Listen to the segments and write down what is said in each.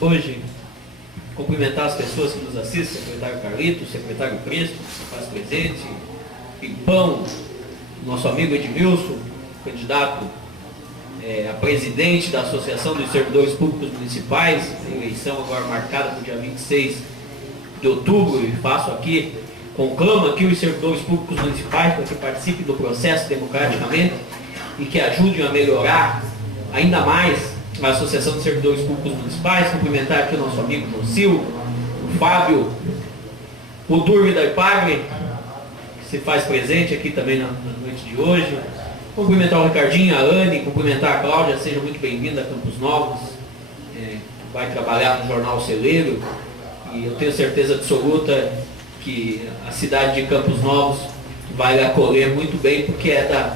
hoje cumprimentar as pessoas que nos assistem, o secretário Carlito, o secretário Cristo, que faz presente, Pimpão, nosso amigo Edmilson, candidato a presidente da Associação dos Servidores Públicos Municipais, a eleição agora marcada para o dia 26 de outubro, e conclamo aqui os servidores públicos municipais para que participem do processo democraticamente e que ajudem a melhorar ainda mais a Associação dos Servidores Públicos Municipais. Cumprimentar aqui o nosso amigo Monsil, o Fábio, o Durme da Ipagre, que se faz presente aqui também na noite de hoje. Cumprimentar o Ricardinho, a Anne, cumprimentar a Cláudia, seja muito bem-vinda a Campos Novos, vai trabalhar no Jornal Celeiro, e eu tenho certeza absoluta que a cidade de Campos Novos vai acolher muito bem, porque é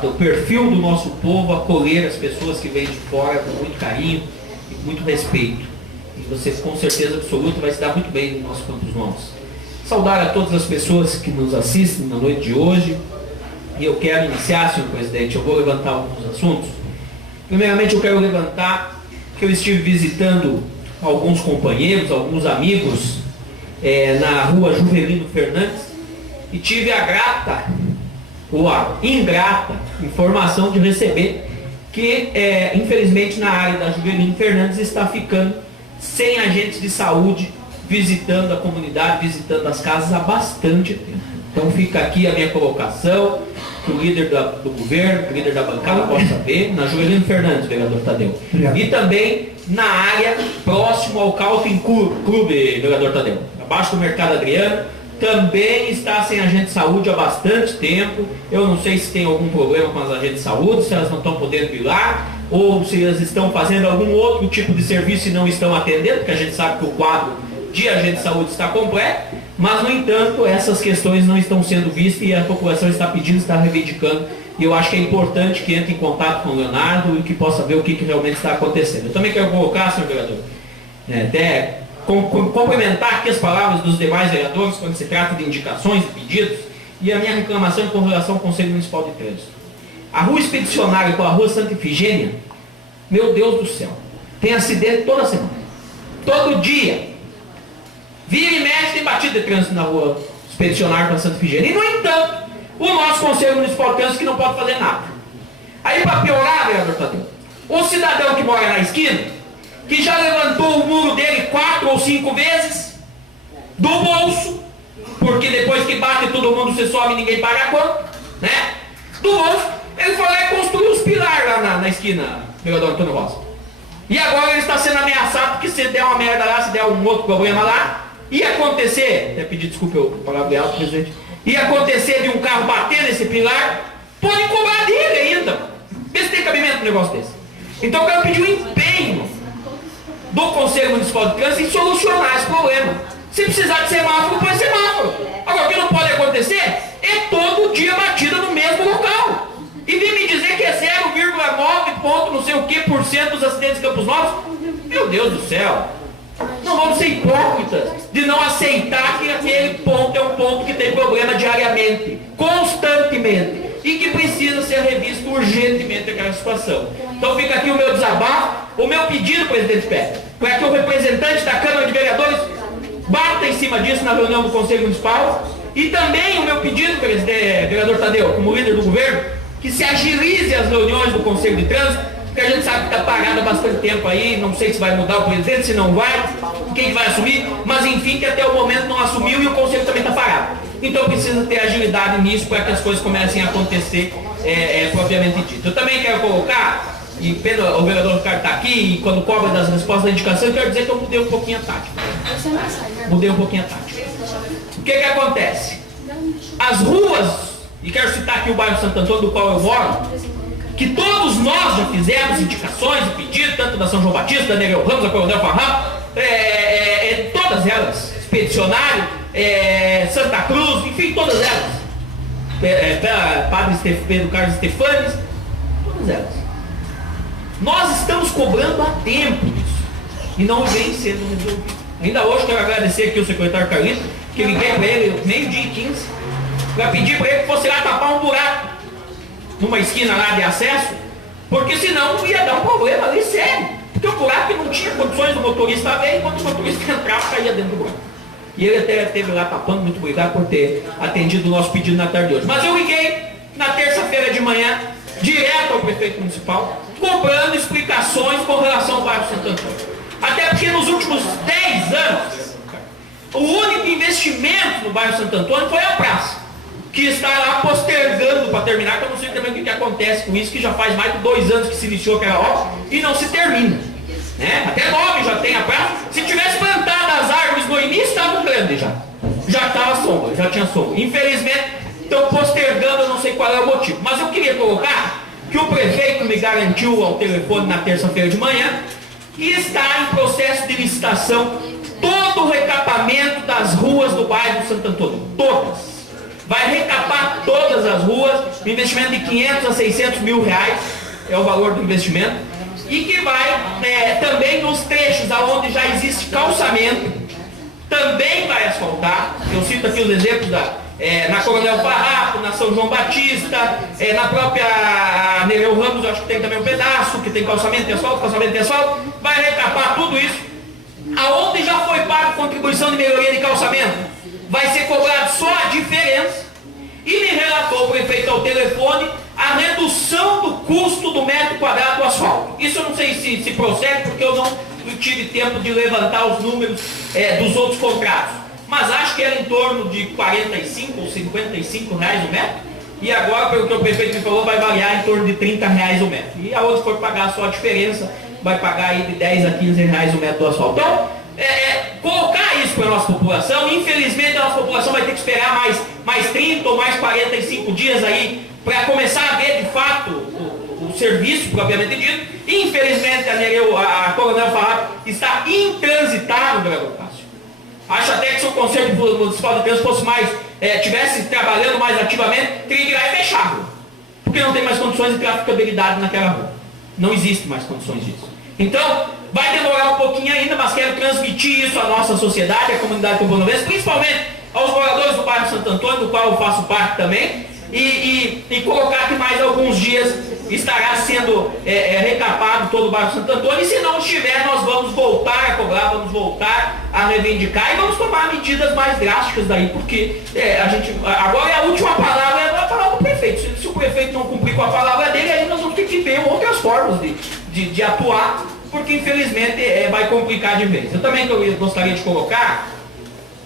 do perfil do nosso povo acolher as pessoas que vêm de fora com muito carinho e com muito respeito. E você com certeza absoluta vai se dar muito bem no nosso Campos Novos. Saudar a todas as pessoas que nos assistem na noite de hoje. E eu quero iniciar, senhor presidente, eu vou levantar alguns assuntos. Primeiramente eu quero levantar que eu estive visitando alguns companheiros, alguns amigos na rua Juvelino Fernandes e tive a grata ou a ingrata informação de receber que infelizmente na área da Juvelino Fernandes está ficando sem agentes de saúde visitando a comunidade, visitando as casas há bastante tempo. Então fica aqui a minha colocação, que o líder do governo, que o líder da bancada possa ver, na Juvelino Fernandes, vereador Tadeu. Obrigado. E também na área próximo ao Calvin Clube, vereador Tadeu. Abaixo do Mercado Adriano, também está sem agente de saúde há bastante tempo. Eu não sei se tem algum problema com as agentes de saúde, se elas não estão podendo vir lá, ou se elas estão fazendo algum outro tipo de serviço e não estão atendendo, porque a gente sabe que o quadro de agente de saúde está completo, mas no entanto essas questões não estão sendo vistas e a população está pedindo, está reivindicando, e eu acho que é importante que entre em contato com o Leonardo e que possa ver o que realmente está acontecendo. Eu também quero colocar, senhor vereador, até complementar aqui as palavras dos demais vereadores quando se trata de indicações e pedidos, e a minha reclamação com relação ao Conselho Municipal de Trânsito. A rua Expedicionária com a rua Santa Ifigênia, meu Deus do céu, tem acidente toda semana, todo dia. Vira e mexe, tem batida de trânsito na rua Expedicionária com a Santa Ifigênia. E, no entanto, o nosso Conselho Municipal de Trânsito que não pode fazer nada. Aí, para piorar, vereador Tadeu, o cidadão que mora na esquina, que já levantou o muro dele 4 ou 5 vezes, do bolso, porque depois que bate todo mundo, você sobe e ninguém paga a conta, né? Do bolso, ele foi lá e construiu os pilares lá na esquina, vereador Antônio Rosa. E agora ele está sendo ameaçado, porque se der uma merda lá, se der um outro problema lá, ia acontecer, até pedir desculpa eu palavra alto, presidente, ia acontecer de um carro bater nesse pilar, pode cobrar dele ainda. Vê se tem cabimento um negócio desse. Então eu quero pedir um empenho do Conselho Municipal de Trânsito em solucionar esse problema. Se precisar de semáforo, põe semáforo. Agora, o que não pode acontecer é todo dia batida no mesmo local. E vem me dizer que é 0,9 ponto não sei o que por cento dos acidentes de Campos Novos. Meu Deus do céu. Não vamos ser hipócritas de não aceitar que aquele ponto é um ponto que tem problema diariamente, constantemente, e que precisa ser revisto urgentemente aquela situação. Então fica aqui o meu desabafo, o meu pedido, presidente Pérez, para que o representante da Câmara de Vereadores bata em cima disso na reunião do Conselho Municipal, e também o meu pedido, vereador Tadeu, como líder do governo, que se agilize as reuniões do Conselho de Trânsito, porque a gente sabe que está parado há bastante tempo aí, não sei se vai mudar o presidente, se não vai, quem vai assumir, mas enfim, que até o momento não assumiu e o Conselho também está parado. Então precisa ter agilidade nisso para que as coisas comecem a acontecer propriamente dito. Eu também quero colocar, e o vereador Ricardo está aqui, e quando cobra das respostas da indicação, eu quero dizer que eu mudei um pouquinho a tática. Mudei um pouquinho a tática. O que acontece? As ruas, e quero citar aqui o bairro Santo Antônio, do qual eu moro, que todos nós já fizemos indicações e pedidos, tanto da São João Batista, da Nereu Ramos, da Coronel Farrão, todas elas, Expedicionário, Santa Cruz, enfim, todas elas, Padre Pedro Carlos Stefanes, todas elas. Nós estamos cobrando há tempo isso, e não vem sendo resolvido. Ainda hoje quero agradecer aqui o secretário Carlito, que liguei para ele, meio-dia e 15, para pedir para ele que fosse lá tapar um buraco numa esquina lá de acesso, porque senão ia dar um problema ali sério, porque o buraco não tinha condições do o motorista veio, quando o motorista entrava, caía dentro do buraco. E ele até esteve lá tapando, muito obrigado por ter atendido o nosso pedido na tarde de hoje. Mas eu liguei na terça-feira de manhã, direto ao prefeito municipal, cobrando explicações com relação ao bairro Santo Antônio. Até porque nos últimos 10 anos, o único investimento no bairro Santo Antônio foi a praça, que está lá postergando para terminar, que eu não sei também o que acontece com isso, que já faz mais de 2 anos que se iniciou aquela obra e não se termina. Né? Até 9 já tem a praça. Se tivesse plantado as árvores no início, estava grande já. Já estava sombra, já tinha sombra. Infelizmente, estão postergando, eu não sei qual é o motivo. Mas eu queria colocar que o prefeito me garantiu ao telefone na terça-feira de manhã que está em processo de licitação todo o recapamento das ruas do bairro Santo Antônio. Todas. Vai recapar todas as ruas, um investimento de 500 a 600 mil reais, é o valor do investimento, e que vai também nos trechos onde já existe calçamento, também vai asfaltar. Eu cito aqui os exemplos na Coronel Farrapo, na São João Batista, na própria Nereu Ramos, eu acho que tem também um pedaço, que tem calçamento e asfalto, vai recapar tudo isso. Aonde já foi pago contribuição de melhoria de calçamento, vai ser cobrado só a diferença. E me relatou o prefeito ao telefone a redução do custo do metro quadrado do asfalto. Isso eu não sei se procede, porque eu não tive tempo de levantar os números dos outros contratos. Mas acho que era em torno de 45 ou 55 reais o metro. E agora, pelo que o prefeito me falou, vai variar em torno de 30 reais o metro. E aonde for pagar só a diferença, vai pagar aí de 10 a 15 reais o metro do asfalto. Então, colocar isso para a nossa população, infelizmente a nossa população vai ter que esperar mais 30 ou mais 45 dias aí para começar a ver de fato o serviço propriamente dito. Infelizmente a Coronel Farrapo está intransitável, vereador Cássio. Acho até que se o Conselho Municipal de Trânsito fosse tivesse trabalhando mais ativamente, teria que ir lá e fechar a rua, porque não tem mais condições de traficabilidade naquela rua. Não existe mais condições disso. Então, vai demorar um pouquinho ainda, mas quero transmitir isso à nossa sociedade, à comunidade camponovense, principalmente aos moradores do bairro Santo Antônio, do qual eu faço parte também, e colocar que mais alguns dias estará sendo recapado todo o bairro Santo Antônio, e se não estiver, nós vamos voltar a cobrar, vamos voltar a reivindicar e vamos tomar medidas mais drásticas daí, porque agora é a última palavra, é a palavra do prefeito. Se o prefeito não cumprir com a palavra dele, aí nós vamos ter que ver outras formas de atuar, porque infelizmente vai complicar de vez. Eu também gostaria de colocar,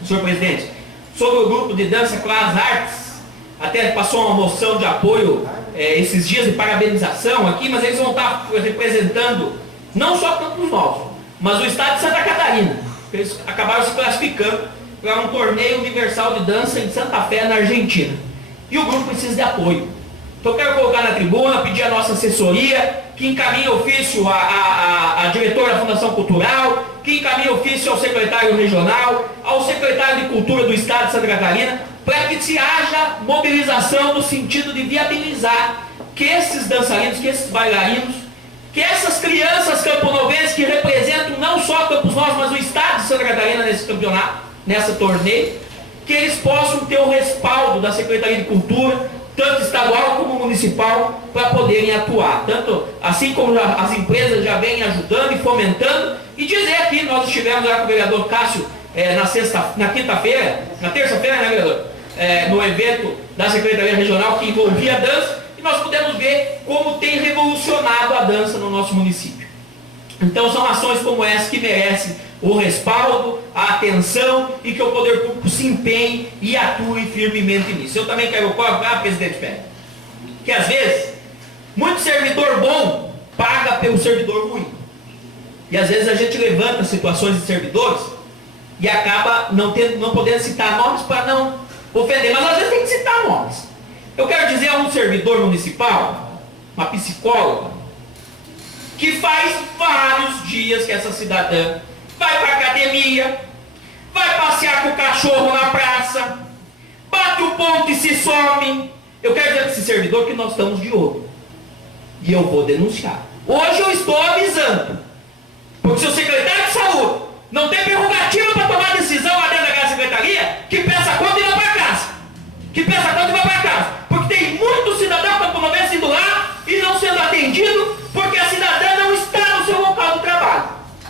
senhor presidente, sobre o grupo de dança Class Arts, até passou uma moção de apoio esses dias de parabenização aqui, mas eles vão estar representando não só Campos Novos, mas o estado de Santa Catarina. Eles acabaram se classificando para um torneio universal de dança em Santa Fé, na Argentina. E o grupo precisa de apoio. Então eu quero colocar na tribuna, pedir à nossa assessoria, que encaminhe ofício à diretora da Fundação Cultural, que encaminhe ofício ao secretário regional, ao secretário de Cultura do Estado de Santa Catarina, para que se haja mobilização no sentido de viabilizar que esses dançarinos, que esses bailarinos, que essas crianças camponovenses que representam não só Campos Novos, mas o Estado de Santa Catarina nesse campeonato, nessa torneio, que eles possam ter o respaldo da Secretaria de Cultura, tanto estadual como municipal, para poderem atuar. Tanto assim como as empresas já vêm ajudando e fomentando, e dizer aqui, nós estivemos lá com o vereador Cássio na quinta-feira, na terça-feira, né, vereador? No evento da Secretaria Regional que envolvia a dança, e nós pudemos ver como tem revolucionado a dança no nosso município. Então são ações como essa que merecem o respaldo, a atenção, e que o poder público se empenhe e atue firmemente nisso. Eu também quero colocar, presidente Pérez, que às vezes muito servidor bom paga pelo servidor ruim, e às vezes a gente levanta situações de servidores e acaba não podendo citar nomes para não ofender, mas às vezes tem que citar nomes. Eu quero dizer a um servidor municipal, uma psicóloga, que faz vários dias que essa cidadã vai para a academia, vai passear com o cachorro na praça, bate o ponto e se some. Eu quero dizer para esse servidor que nós estamos de olho, e eu vou denunciar. Hoje eu estou avisando, porque se o secretário de saúde não tem prerrogativa para tomar decisão lá dentro daquela secretaria, que peça conta e vai para casa. Que peça conta e vai para casa. Porque tem muito cidadão camponovense indo lá e não sendo atendido, porque a cidadã não está no seu local do trabalho.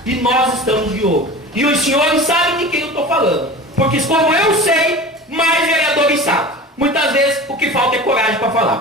E nós estamos de olho. E os senhores sabem de quem eu estou falando. Porque como eu sei, mais vereadores sabem. Muitas vezes o que falta é coragem para falar.